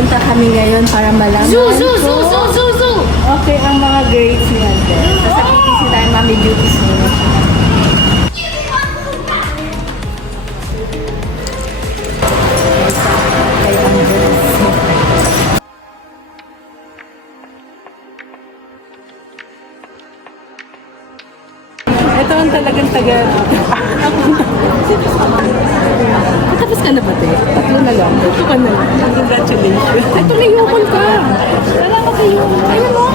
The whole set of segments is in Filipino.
Punta kami ngayon para malaman okay ang mga grades ni Andres. Sa PTC tayo, Mami Duties muna siya. Kay Andres. Ito ang talagang taga. Tapos ka na ba, te? Tatlo na lang. Tatlo ka na lang. Congratulations. Ay, tumayukol ka. Wala ka kayo. Ayun mo.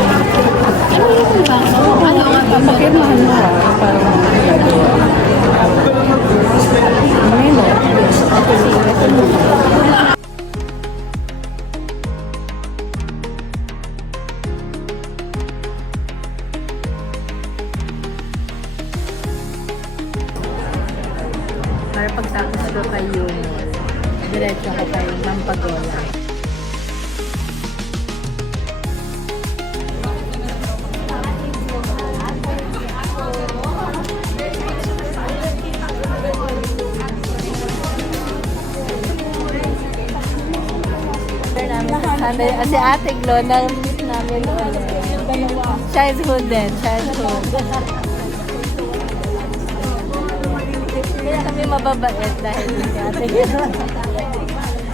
Tumayukol ka. Ano nga? Papakirmahan mo ha. Parang gagawa. Ayun mo. Para pagtapos ko kayo, diretso ko kayo ng Pagola. Si Ate Glo, na-meet namin ulit. Childhood din, childhood. Kaya kami mababait dahil si Ate Glo.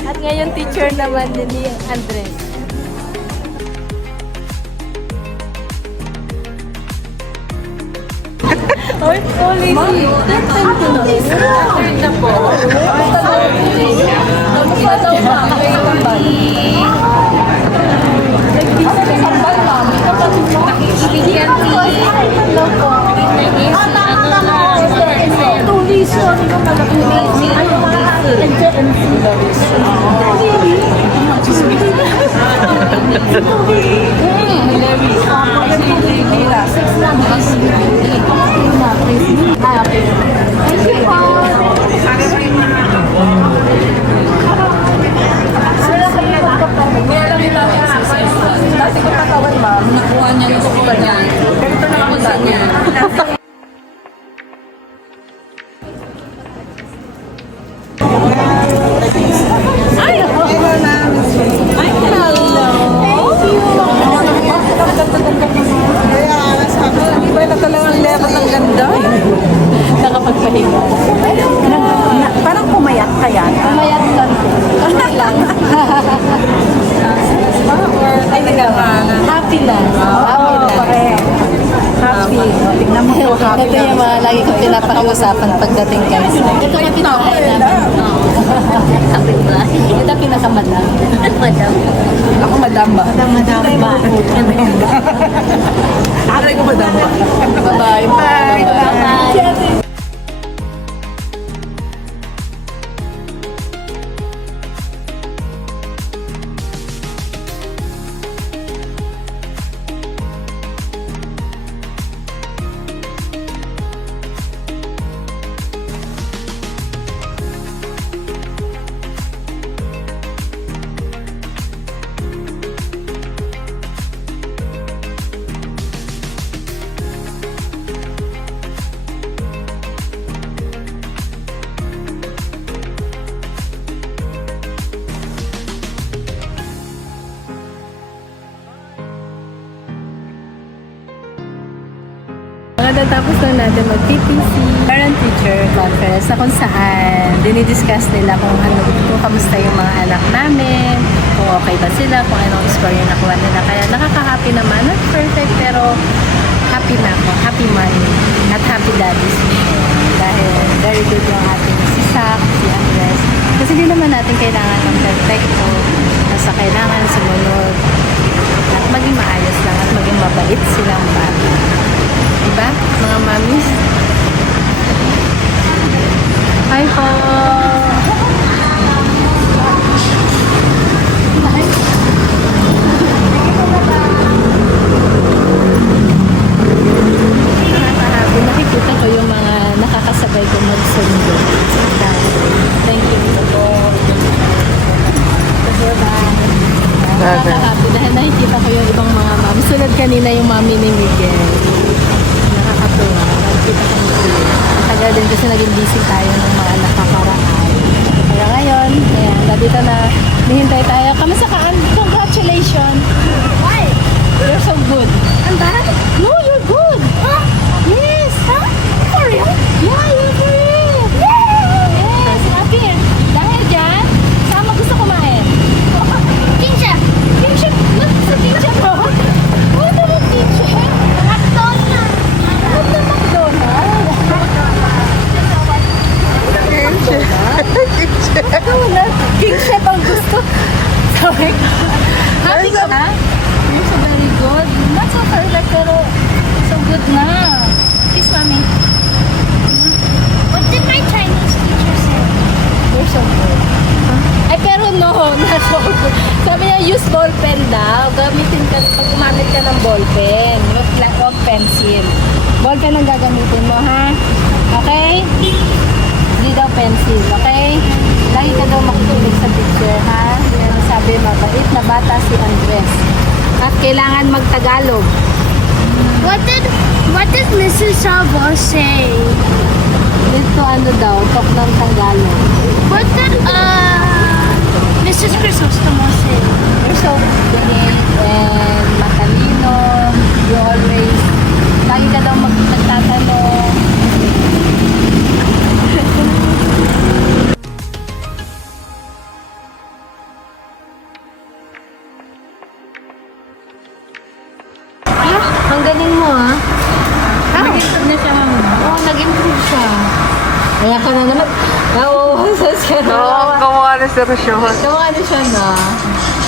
At ngayon teacher naman din ni Andres. Oy, police. That time ko na. Third na po. Parang pumayat ka yan. Pumayat lang. Okay lang. Happy lang. Correct. Happy. Tingnan mo ito, happy. Ito yung mga lagi ko pinapakiusapan pagdating kayo. Ito yung pinakain namin. Happy ba? Ito pinakamadam. Madam. Ako madam ba? Madam ba? Aray ko madam ba? Bye-bye. Bye-bye. Natatapos lang natin mag-PPC Parent-Teacher Conference na kung saan dinidiscuss nila kung kamusta yung mga anak namin, kung okay ba sila, kung anong score yung nakuha nila. Kaya nakaka-happy naman. Not perfect pero happy na ako. Happy mommy at happy daddy si Michelle. Dahil very good yung ating si Sak, si Andres. Kasi hindi naman natin kailangan ng perfecto. Basta kailangan sumunod at maging maayos lang at maging mabait silang bata. Diba? Mga mamis. Hi po! Nakakahabi. Nakikita ko yung mga nakakasabay ko magsundo. Thank you po. Nakakahabi. Dahil nakikita ko yung ibang mga mami. Sunod kanina yung mami ni Miguel. Nakakatuwa. Nakikita ko yung tagal din kasi naging busy tayo ng mga nakakaraan. Kaya ngayon, ayan, dito na nihintay tayo. Kamusta ka, perfect. Happy ka na? You're so very good. Not so perfect, pero so good na. Kiss, Mami. What did my Chinese teacher say? You're so good. Ay, pero no, not so good. Sabi niya, use ball pen daw. Gamitin ka, pag gumamit ka ng ball pen. Huwag pencil. Ball pen ang gagamitin mo, ha? Okay? Hindi daw pencil, okay? Lagi ka daw makikinig sa teacher, ha? Yan ang sabi, mabait na bata si Andres. At kailangan magtagalog. What did Mrs. Sabo say? Dito ano daw, talk ng Tagalog. What did Mrs. Crisostomo say? You're so great and matalino. You always, lagi ka daw magtatanong. Ang galing mo, ha? Nag-improve na siya, mama. Oo, nag-improve siya. Kaya ka na naman. Nauuwasan siya. Kamuha na sa siya. Kamukha na siya na.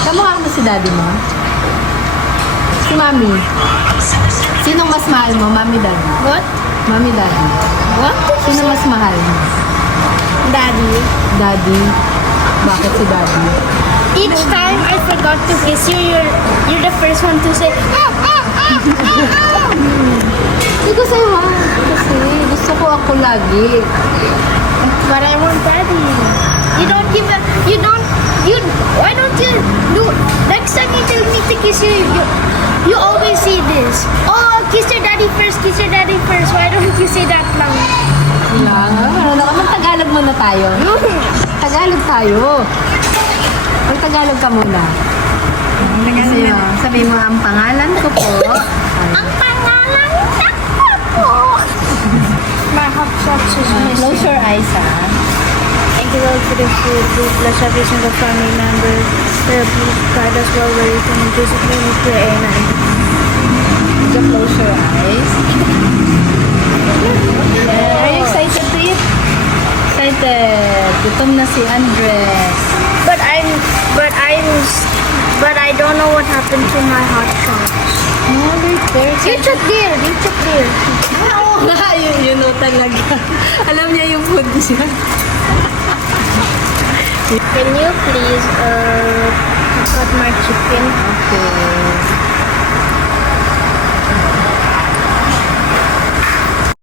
Kamukha mo si daddy mo? Si mami. Sinong mas mahal mo? Mami, daddy? What? Mami, daddy. What? Sino mas mahal mo? Daddy. Daddy? Bakit si daddy? Each time I forgot to kiss you, you're the first one to say, Hindi ko sa'yo, ha? Kasi gusto ko ako lagi. but I want daddy. You don't give a, why don't you, next time you tell me to kiss you, you always say this. Oh, kiss your daddy first, why don't you say that lang? Lang, ha? Ano na ka? Tagalog muna tayo. Tagalog tayo. Mag-Tagalog ka muna. Kasi, sabi mo, ang pangalan ko po. Ang pangalan ko. My hot sauce is missing. Close your eyes, ha? Thank you, Lord, for the food. Please bless every single family member. Please guide us while we're eating. In Jesus' name we pray, amen. So close your eyes. Are you excited, Pete? Excited. Gutom na si Andres. But I don't know what happened to my hot sauce. No, wait there. You took there. Oo nga, yun o talaga. Alam niya yung food niya. Can you please cut my chicken? Okay.